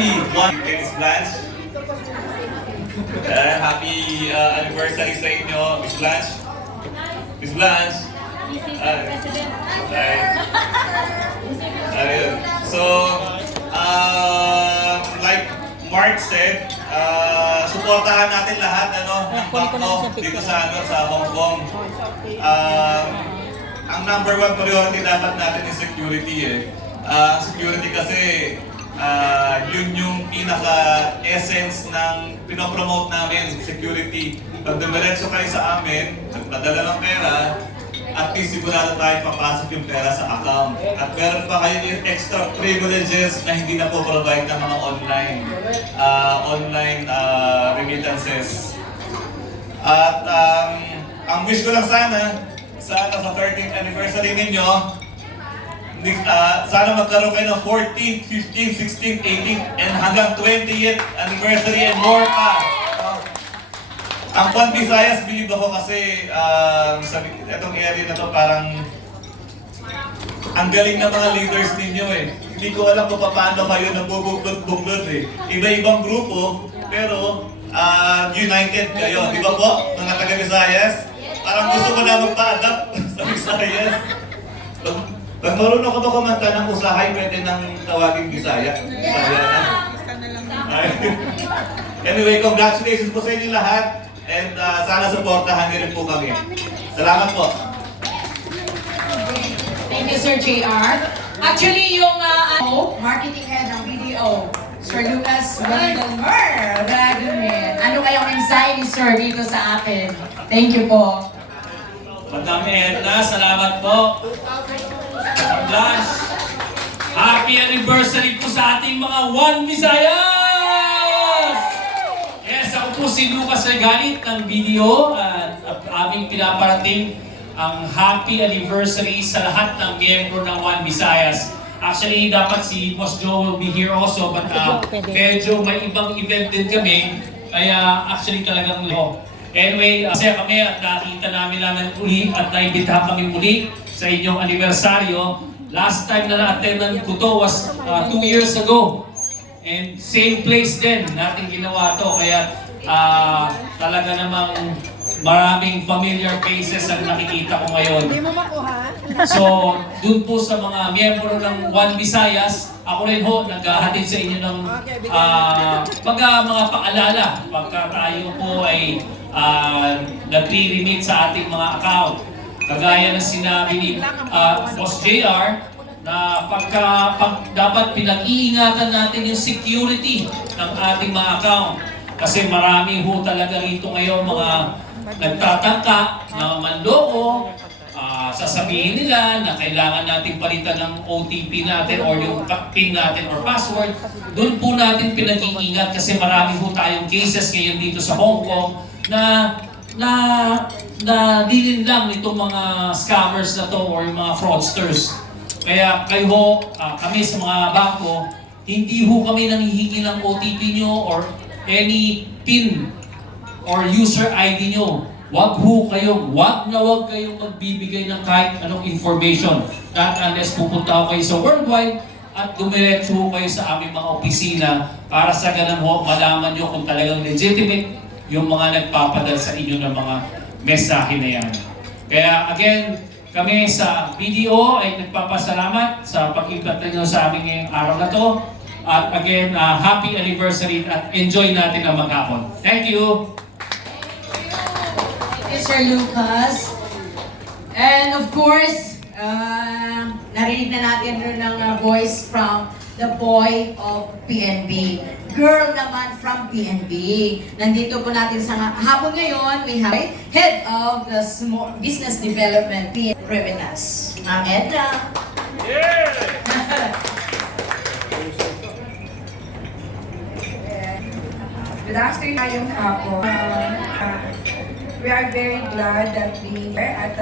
happy one Miss Blanche. Happy anniversary sa inyo, Miss Blanche. Miss Blanche. President. Ayun. So, like Mark said, suportahan natin lahat ng Bangkok dito sa Hong Kong. Ang number one priority dapat natin is security security kasi yun yung pinaka-essence ng pinopromote namin, security. Pag dumiretso kayo sa amin, nagpadala ng pera, at least sigurado tayo papasok yung pera sa account. At meron pa kayo yung extra privileges na hindi na po provide ng mga online remittances. At ang wish ko lang sana sa 13th anniversary ninyo, sana magkaroon kayo ng 14th, 15th, 16th, 18th, and hanggang 20th anniversary and more pa. Ang One Visayas, believe ako kasi sa itong area na to parang ang galing ng mga leaders ninyo Hindi ko alam kung paano kayo nabubuklod-buklod Iba-ibang grupo, pero united kayo. Di ba po, mga taga-Visayas? Parang gusto ko na magpa-adapt sa Visayas. Pag marunong ko ba kumanta ng usahay, pwede nang tawagin Bisaya. Anyway, congratulations po sa inyo lahat. And sana supportahan niyo rin po kami. Salamat po. Thank you, Sir JR. Actually, yung marketing head ng BDO, Sir Lucas Waldemar Ragumin. Ano kayong anxiety, sir, dito sa atin? Thank you po. Madami Edna, salamat po. Blanche, happy anniversary po sa ating mga One Visayas! Yes, ako po si Lucas Regalit ng video at aming pinaparating ang happy anniversary sa lahat ng miyembro ng One Visayas. Actually, dapat si Boss Joe will be here also, but medyo may ibang event din kami, kaya actually talagang Anyway, masaya kami at nakita namin uli at naimbitahan kami muli sa inyong anibersaryo. Last time na na-attendan ko to was 2 years ago. And same place din natin ginawa to. Kaya talaga namang maraming familiar faces ang nakikita ko ngayon. Hindi mo makuha. So, dun po sa mga miyembro ng One Visayas, ako rin ho, naghahatid sa inyo ng mga paalala pagka tayo po ay nagre-remit sa ating mga account. Kagaya ng sinabi ni Boss JR, na dapat pinag-iingatan natin yung security ng ating mga account. Kasi marami ho talaga rito ngayon mga nagtatangka na manloko, sasabihin nila na kailangan natin palitan ng OTP natin or yung PIN natin or password. Doon po natin pinag-iingat kasi marami po tayong cases ngayon dito sa Hong Kong na dilin lang itong mga scammers na to or yung mga fraudsters. Kaya kayo ho, kami sa mga bangko, hindi ho kami nanghihingi ng OTP nyo or any PIN or user ID nyo. Wag kayong magbibigay ng kahit anong information. Not unless pupunta ho kayo sa worldwide at dumiretso ho kayo sa aming mga opisina para sa ganun ho, malaman nyo kung talagang legitimate yung mga nagpapadala sa inyo ng mga mensahe na yan. Kaya again, kami sa BDO ay nagpapasalamat sa pag-imbita nyo sa amin ngayong araw na to. At again, happy anniversary at enjoy natin ang maghapon. Thank you! Sir Lucas. And of course, narinig na natin rin ng voice from the boy of PNB. Girl naman from PNB. Nandito po natin sa hapon ngayon, we have Head of the Small Business Development, PNB Criminals. Ma'am Edna. Good afternoon ngayong hapon. We are very glad that we at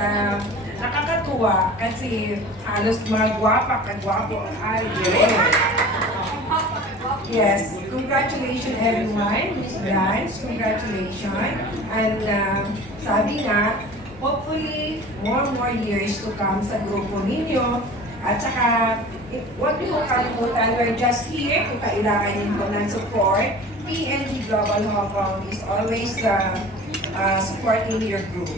nakakatuwa kasi halos mga kagwapo ay Yes, congratulations everyone, Miss Blanche, congratulations. And sabi nga, hopefully more years to come sa grupo ninyo at saka Huwag niyo kalimutan, we're just here kung kailangan niyo po ng support. PNG Global Hong Kong is always supporting your group.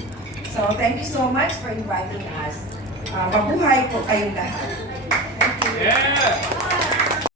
So thank you so much for inviting us. Mabuhay po kayong lahat. Thank you. Yeah!